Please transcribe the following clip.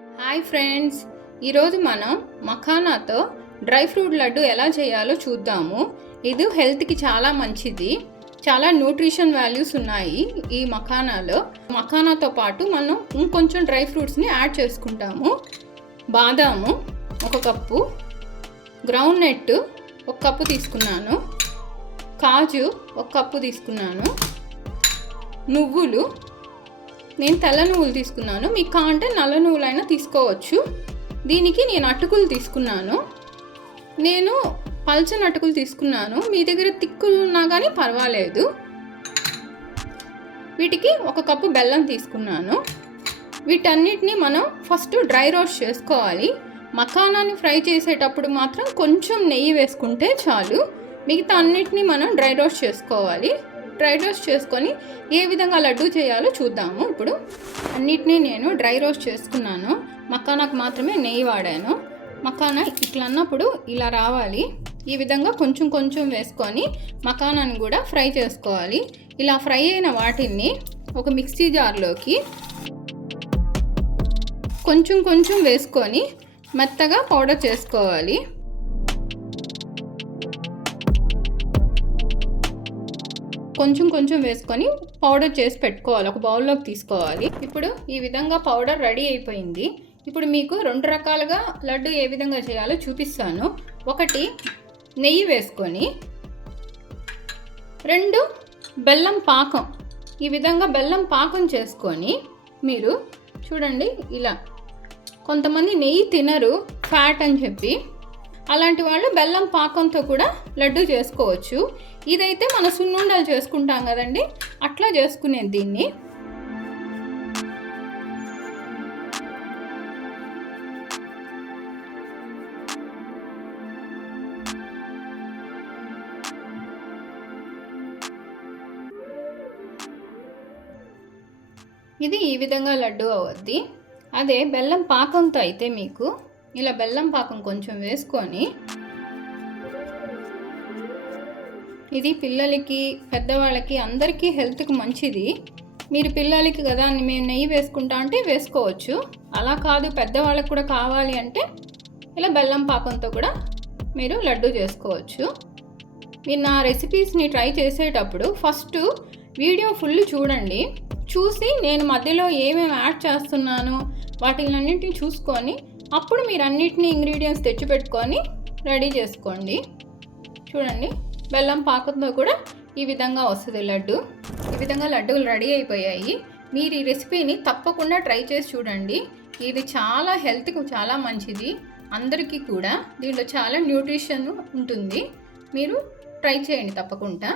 Hi friends, ఈరోజు మనం మఖానాతో dry fruit laddu ఎలా చేయాలో చూద్దాము. ఇది హెల్త్కి చాలా మంచిది. చాలా న్యూట్రిషన్ వాల్యూస్ ఉన్నాయి ఈ మఖానాలో. మఖానాతో పాటు మనం ఇంకొంచెం డ్రై ఫ్రూట్స్ని యాడ్ చేసుకుంటాము. బాదాము 1 కప్పు, గ్రౌండ్ నట్ 1 కప్పు తీసుకున్నాను, కాజు 1 కప్పు తీసుకున్నాను, నువ్వులు నేను తెల్ల నువ్వులు తీసుకున్నాను, మీకు కావాలంటే నల్ల నువ్వులైనా తీసుకోవచ్చు. దీనికి నేను అటుకులు తీసుకున్నాను. నేను పల్చని అటుకులు తీసుకున్నాను, మీ దగ్గర తిక్కులు ఉన్నా కానీ పర్వాలేదు. వీటికి 1 కప్పు బెల్లం తీసుకున్నాను. వీటన్నిటిని మనం ఫస్ట్ డ్రై రోస్ట్ చేసుకోవాలి. మఖానాన్ని ఫ్రై చేసేటప్పుడు మాత్రం కొంచెం నెయ్యి వేసుకుంటే చాలు. మిగతా అన్నిటినీ మనం డ్రై రోస్ట్ చేసుకోవాలి. డ్రై రోస్ట్ చేసుకొని ఏ విధంగా లడ్డు చేయాలో చూద్దాము. ఇప్పుడు అన్నిటినీ నేను డ్రై రోస్ట్ చేసుకున్నాను. మఖానాకు మాత్రమే నెయ్యి వాడాను. మఖానా ఇట్లా అన్నప్పుడు ఇలా రావాలి. ఈ విధంగా కొంచెం కొంచెం వేసుకొని మఖానాన్ని కూడా ఫ్రై చేసుకోవాలి. ఇలా ఫ్రై అయిన వాటిని ఒక మిక్సీ జార్లోకి కొంచెం కొంచెం వేసుకొని మెత్తగా పౌడర్ చేసుకోవాలి. కొంచెం కొంచెం వేసుకొని పౌడర్ చేసి పెట్టుకోవాలి, ఒక బౌల్లోకి తీసుకోవాలి. ఇప్పుడు ఈ విధంగా పౌడర్ రెడీ అయిపోయింది. ఇప్పుడు మీకు 2 రకాలుగా లడ్డు ఏ విధంగా చేయాలో చూపిస్తాను. ఒకటి నెయ్యి వేసుకొని, 2 బెల్లం పాకం. ఈ విధంగా బెల్లం పాకం చేసుకొని మీరు చూడండి ఇలా. కొంతమంది నెయ్యి తినరు ఫ్యాట్ అని చెప్పి, అలాంటి వాళ్ళు బెల్లం పాకంతో కూడా లడ్డు చేసుకోవచ్చు. ఇదైతే మన సున్నుండలు చేసుకుంటాం కదండి, అట్లా చేసుకునేది దీన్ని. ఇది ఈ విధంగా లడ్డు అవుద్ది. అదే బెల్లం పాకంతో అయితే మీకు ఇలా బెల్లం పాకం కొంచెం వేసుకొని, ఇది పిల్లలకి పెద్దవాళ్ళకి అందరికీ హెల్త్కి మంచిది. మీరు పిల్లలకి కదా మేము నెయ్యి వేసుకుంటా అంటే వేసుకోవచ్చు. అలా కాదు పెద్దవాళ్ళకి కూడా కావాలి అంటే ఇలా బెల్లం పాకంతో కూడా మీరు లడ్డు చేసుకోవచ్చు. మీరు నా రెసిపీస్ని ట్రై చేసేటప్పుడు ఫస్ట్ వీడియో ఫుల్ చూడండి. చూసి నేను మధ్యలో ఏమేమి యాడ్ చేస్తున్నాను వాటిలన్నింటినీ చూసుకొని అప్పుడు మీరు అన్నిటినీ ఇంగ్రీడియంట్స్ తెచ్చిపెట్టుకొని రెడీ చేసుకోండి. చూడండి, బెల్లం పాకంతో కూడా ఈ విధంగా వస్తుంది లడ్డు. ఈ విధంగా లడ్డూలు రెడీ అయిపోయాయి. మీరు ఈ రెసిపీని తప్పకుండా ట్రై చేసి చూడండి. ఇది చాలా హెల్త్కి చాలా మంచిది అందరికీ కూడా. దీంట్లో చాలా న్యూట్రిషన్ ఉంటుంది. మీరు ట్రై చేయండి తప్పకుండా.